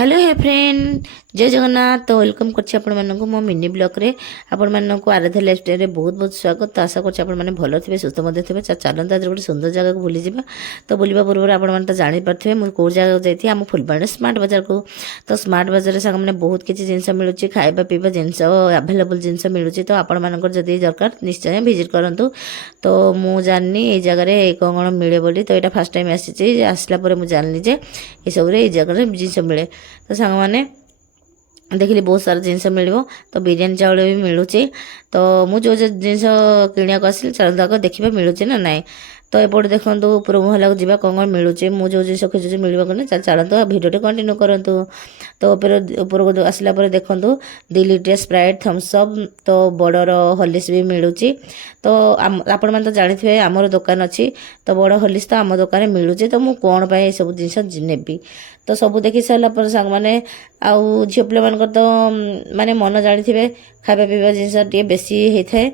Hello हे friend जय जगन्नाथ। तो welcome करछि आपण मानक मो मिनी ब्लॉग रे आपण मानक आराध्या लाइफस्टाइल रे बहुत बहुत स्वागत। तो आशा करछि आपण माने भलो थिबे सुस्थ मध्ये थिबे। चलंत आज गोटे सुंदर जगह को बुली जिबा। तो बुलिबा पूर्व आपण माने तो जानि परथिबे मु को जगह जाइथि हम फुलबाणी स्मार्ट बाजार को। तो स्मार्ट बाजार रे संग माने बहुत किछि जिंस मिलुछि खाइबा पीबा जिंस अवेलेबल जिंस मिलुछि। तो आपण मानक जदी दरकार निश्चय विजिट करंतु। तो मु जाननी ए जगह रे कोन मिले बोली। तो एटा फर्स्ट टाइम आसीछि आसला परे मु जानली जे ए सब रे ए जगह रे जिंस मिले। तो सांग मैंने देखिए बहुत सारा जिनस मिल तो बिरियानी चाउल भी मिलूँ। तो मुझे जो जिनस किणा आसिल चलता देखा मिलूँ ना ना। तो एपटे देखो ऊपर महला को जावा कौन कौन मिलूँ मुझे जो खोजुची मिलवा चलते भिडियो कंटिन्यू करूँ। तो ऊपर को आसला देखो 2 लीटर स्प्राइट थम्सअप तो बड़र हॉर्लिक्स भी मिलूँ। तो आपण मैंने तो जानी आमर दुकान अच्छी तो बड़ हॉर्लिक्स तो आम दुकान मिलूँ। तो मुझे कौन पाई सब जिन नेबी तो सब देखी सारापर सांग मैंने आउ झील पे मान तो माने मन जानी खावा पीवा जिन टे बेसी होता है।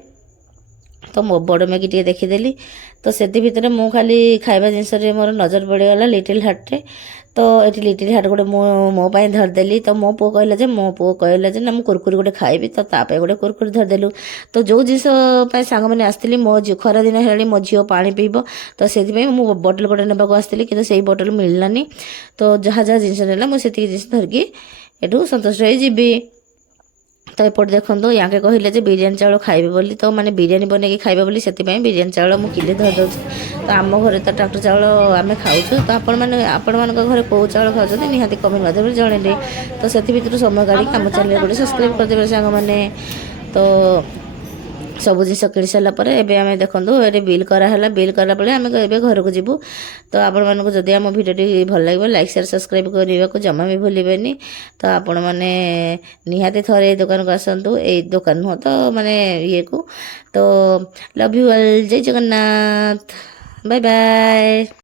तो मो बड़ मैगी टे देखीदेली तो से भितर मु खाली खाଇବା जिनस मोर नजर पड़गला लिटिल हार्ट रे। तो ये लिटिल हार्ट गोटे मो धरदेली। तो मो पु कहला मो पु कहला ना मु कुरकुरी गोटे खाइबी। तो ताप गोटे कुरकुरी धरदेलु। तो जो जिनस सांग मैंने आसती मो खरा दिन है मो झील पानी पीब। तो से मु बटल गोटे नाक आसती कि से बटल मिललानी। तो जहाँ जहाँ जिनस ना मुझे जिनस धरिकी एठू संतुष्ट हो जीवी। तो एपट देखो या कहले बिरियानी चाउल खाइबे बोली। तो माने बिरियानी बनैकी खाइबे बोली से बिरियानी चाउल मु किले धर दौर। तो आम घरे तो ट्रैक्टर चाउल आम खाऊँ। तो आपण मान घरे कौ चाउल खाऊँ निहाती कमेंट माध्यम जनइले। तो से भर समय काढ़ी आम चैनल गोटे सब्सक्राइब करदेवे सांग मैंने। तो सब जिन किणी सारापर एवं आम देखूँ ये बिल कराला बिल कराला आम घर को जीवु। तो आपण मानक जदि आम भिडियो भल लगे लाइक शेयर सब्सक्राइब करने को जमा भी भूलें। तो आपण मैंने निहाती थरे दुकान को आसतु ये दुकान नुह तो माने ये को। तो लव यू ऑल जय जगन्नाथ बाय बाय।